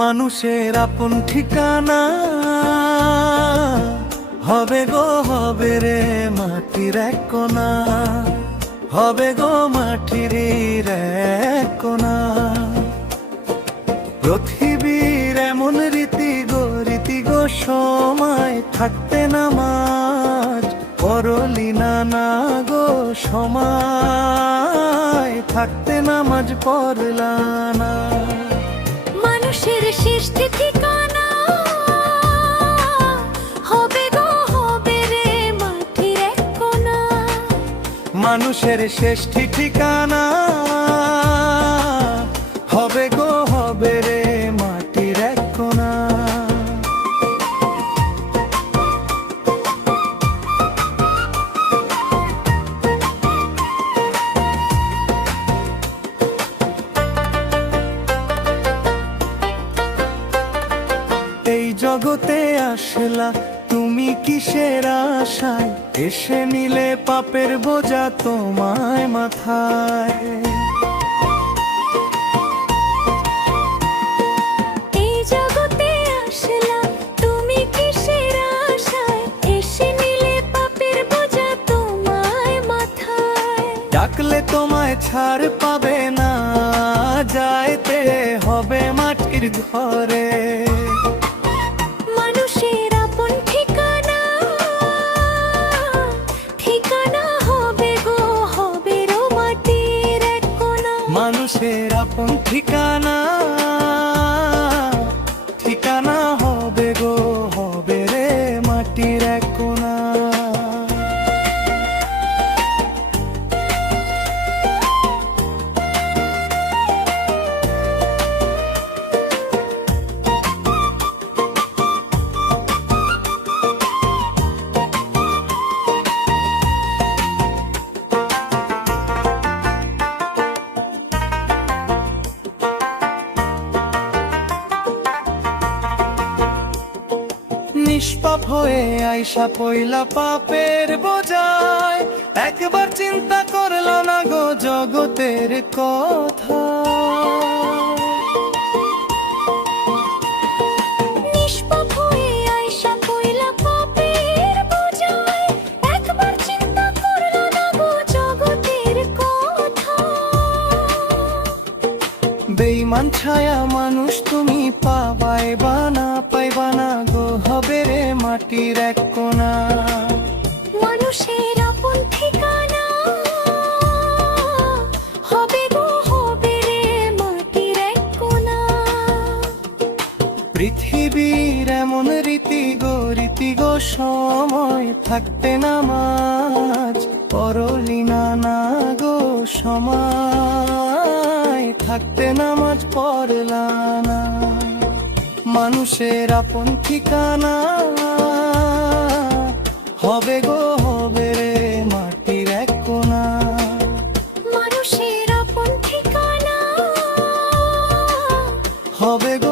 মানুষের আপন ঠিকানা হবে গো হবে রে মাটির এক কোণা, হবে গো মাটির এক কোণা। পৃথিবীর এমন রীতি গো সময় থাকতে নামাজ পড়লি না গো, সময় থাকতে নামাজ পড়লা না। মানুষের শেষ ঠিকানা হবে গো হবে রে মাটির এক কোণা। মানুষের শেষ ঠিকানা হবে গো হবে রে মাটির এক কোণা। এই জগতে আসলা তুমি কিসের আশায়, এসে নিলে পাপের বোঝা তোমায় মাথায়। এই জগতে আসলাম তুমি কিসের আশায়, এসে নিলে পাপের বোঝা তোমায় মাথায়। ডাকলে তোমায় ছাড় পাবে না, যাইতে হবে মাটির ঘরে। মানুষের আপন ঠিকানা ঠিকানা হবে গো হবে রো মাটির এক কোণা। মানুষের আপন ঠিকানা ঠিকানা হবে গো হবে রে মাটির এক কোণা। নিষ্পাপ হয়ে আইসা পইলা পাপের বোঝায়, একবার চিন্তা করলা না গো জগতের কথা। নিষ্পাপ হয়ে আইসা পইলা পাপের বোঝায়, একবার চিন্তা করলা না গো জগতের কথা। বেঈমান ছায়া মানুষ তুমি পাইবা না গো হবে রে মাটির এক কোণা। মানুষের আপন ঠিকানা হবে গো হবে রে মাটির এক কোণা। পৃথিবীর এমন রীতি গো সময় থাকতে নামাজ পড়লি না গো, সময় থাকতে নামাজ পড়লা না। মানুষের আপন ঠিকানা হবে গো হবে রে মাটির এক কোণা। মানুষের আপন ঠিকানা হবে গো